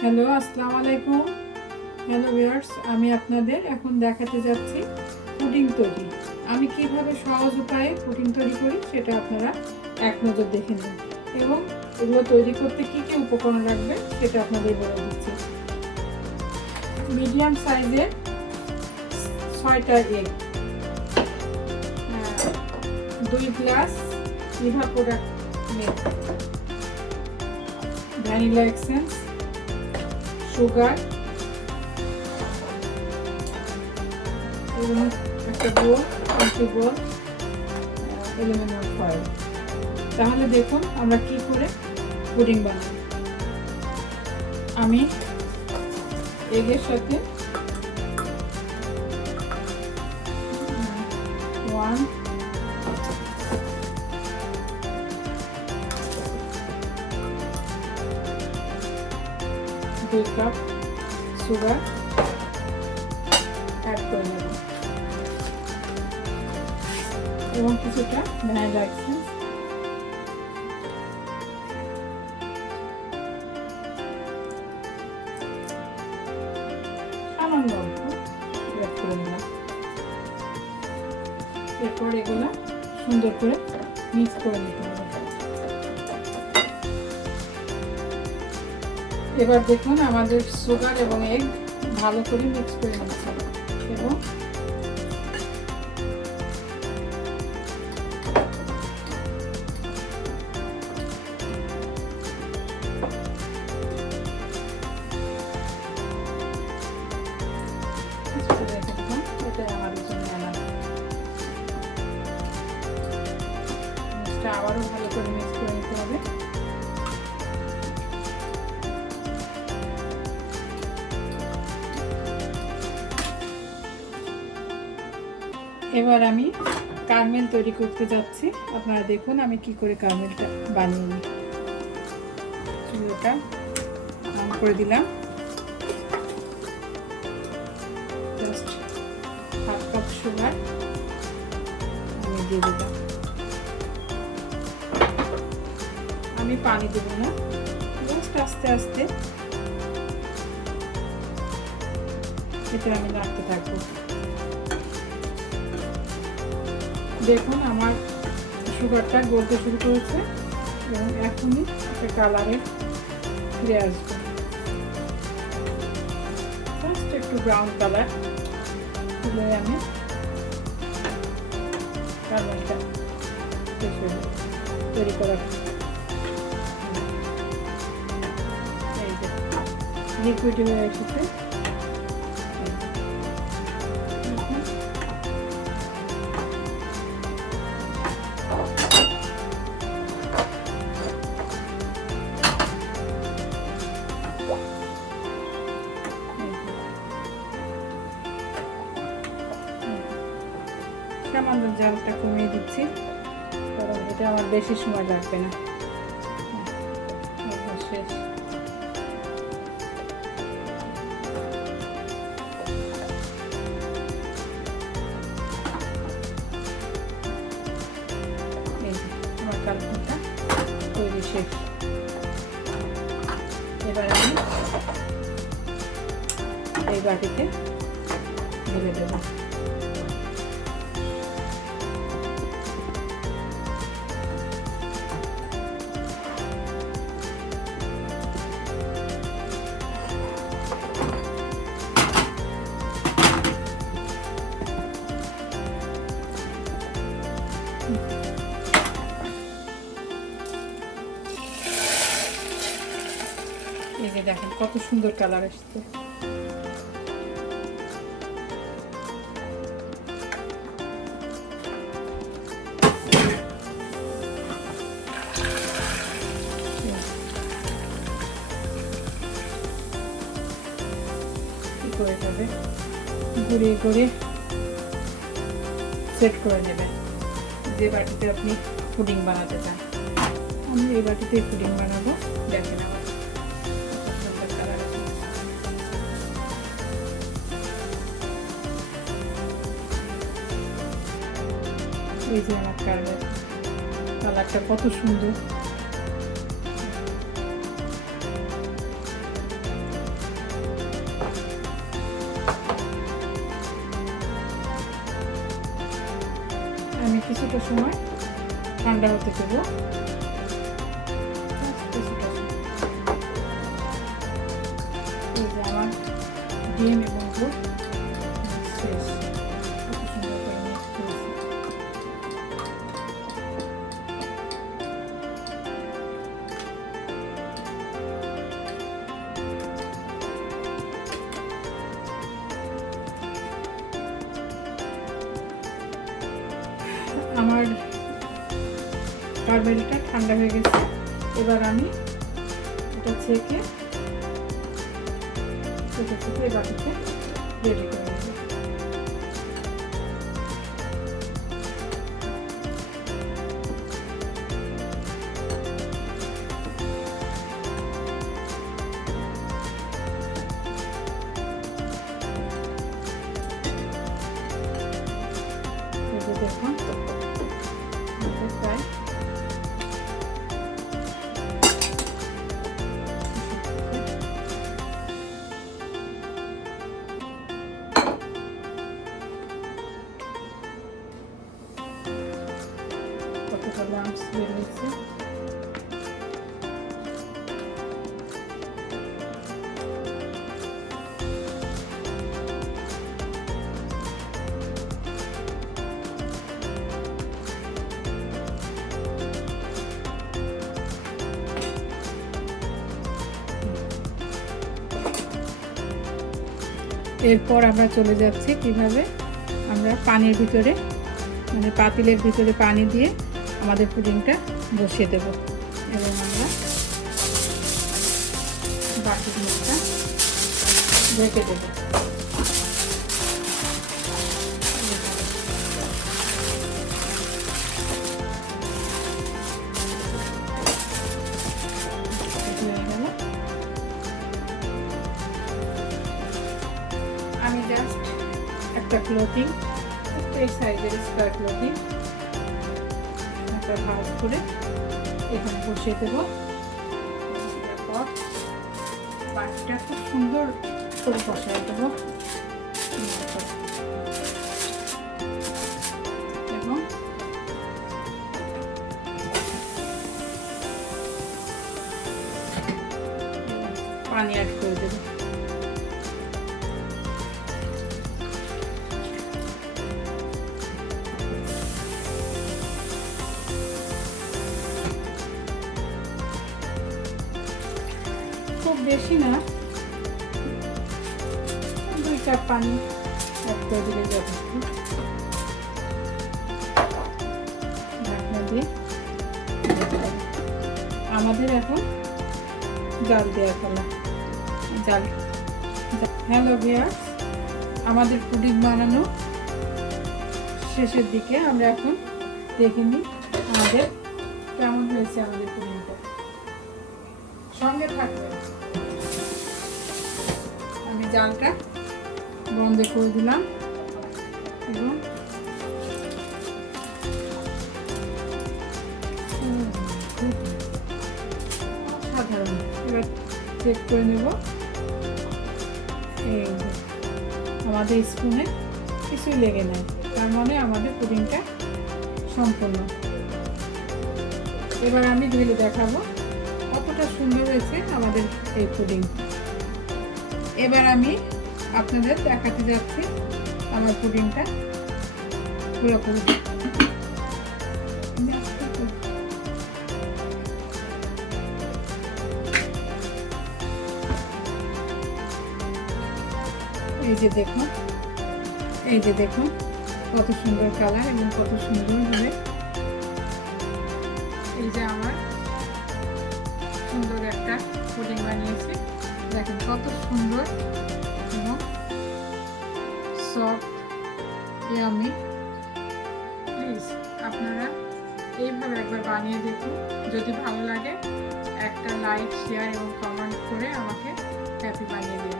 Hello, আসসালামু আলাইকুম। Hello viewers, আমি আপনাদের এখন দেখাতে যাচ্ছি পুডিং তৈরি। আমি কিভাবে সহজ উপায়ে পুডিং তৈরি করি সেটা আপনারা এক নজর দেখে নিন, এবং এগুলো তৈরি করতে কী কী উপকরণ লাগবে সেটা আপনাদের বলে দিচ্ছি। মিডিয়াম সাইজের 6টা egg, 2 glass evaporated milk, vanilla essence, sugar এবং একটা বোল, বোল, অ্যালুমিনিয়াম ফয়েল। তাহলে দেখুন আমরা কি করে পুডিং বানাই। আমি এগের সাথে 2 কাপ সুগার অ্যাড করে নেব এবং কিছুটা ভ্যানিলা এসেন্স, সামান্য অল্প অ্যাড করে নিলাম। এরপর এগুলো সুন্দর করে মিক্স করে নিতে হবে। এবার দেখুন আমাদের সুগার এবং এগ ভালো করে মিক্স করে নিচ্ছে এবং আবারও ভালো করে মিক্স করে নিতে হবে। এবার আমি কারমেল তৈরি করতে যাচ্ছি। আপনারা দেখুন আমি কি করে কারমেলটা বানিয়ে নিই। চুলাটা অন করে দিলাম। জাস্ট 1/2 কাপ সুগার আমি দিয়ে দিলাম। আমি পানি দেবো না, জাস্ট আস্তে আস্তে এটা আমি নাড়তে থাকবো। দেখুন আমার সুগারটা গলতে শুরু করেছে এবং এখনই একটা কালারের ফিরে আসবে। জাস্ট একটু ব্রাউন কালার তুলে আমি কারমেলটা তৈরি করা লিকুইড হয়ে এসেছে। সামান্য জালটা কমিয়ে দিচ্ছি, কারণ এটা আমার বেশি সময় লাগবে না। শেষ। আমার কারখানাটা তৈরি শেষ। এবার আমি এই বাটিতে ঢেলে দেবো। এই যে দেখেন কত সুন্দর কালার আসছে। কি করে যাবে ঘুরিয়ে ঘুরিয়ে সেট করে নেবেন যে বাটিতে আপনি পুডিং বানাতে চান। আমি এই বাটিতে পুডিং বানাবো। দেখেন আমার এই যে আমার কালারটা কত সুন্দর। কিছুটা সময় ঠান্ডা হতে দেবো। এই যে আমার ডিম এবং দুধ শেষ। কত সুন্দর করে মিক্স করেছি। আমার ক্যারামেলটা ঠান্ডা হয়ে গেছে। এবার আমি এটা ছেঁকে এই বাটিতে রেডি করে নেব। দেখুন প্রায় কতটা লাম্পস বের হয়েছে। এরপর আমরা চলে যাচ্ছি কিভাবে আমরা পানির ভিতরে মানে পাতিলের ভিতরে পানি দিয়ে আমাদের পুডিংটা বসিয়ে দেব এবং আমরা বাটির মুখটা ঢেকে দেব। আমি জাস্ট একটা ক্লোথিং এই সাইজের স্কোয়ার ক্লোথিং একটা ভাঁজ করে এখানে বসিয়ে দেবো। তারপর বাটিটা খুব সুন্দর করে বসাই দেবো এবং পানি অ্যাড করে দেবো। খুব বেশি না, 2 কাপ পানি অ্যাড করে দিলে যথেষ্ট। ঢাকনা দিয়ে আমাদের এখন জাল দেওয়া ফেলা জাল। হ্যালো ভিউয়ার্স, আমাদের পুডিং বানানো শেষের দিকে। আমরা এখন দেখে নিই আমাদের কেমন হয়েছে আমাদের পুডিংটা। সঙ্গে থাকবে। আমি জালটা বন্ধ করে দিলাম এবং সাধারণ এবার চেক করে নেব। এই আমাদের স্পুনে কিছুই লেগে নেয়, তার মানে আমাদের পুডিংটা সম্পূর্ণ। এবার আমি ঢেলে দেখাবো কতটা সুন্দর হয়েছে আমাদের এই পুডিং। এবার আমি আপনাদের দেখাতে যাচ্ছি আমার পুডিংটা পুরোপুরি। এই যে দেখুন কত সুন্দর কালার এবং কত সুন্দর ভাবে এই যে আমার সুন্দর একটা পুডিং বানিয়েছি। দেখেন কত সুন্দর এবং সফট ইয়ামি। প্লিজ আপনারা এইভাবে একবার বানিয়ে দেখুন। যদি ভালো লাগে একটা লাইক, শেয়ার এবং কমেন্ট করে আমাকে হ্যাপি বানিয়ে দিন।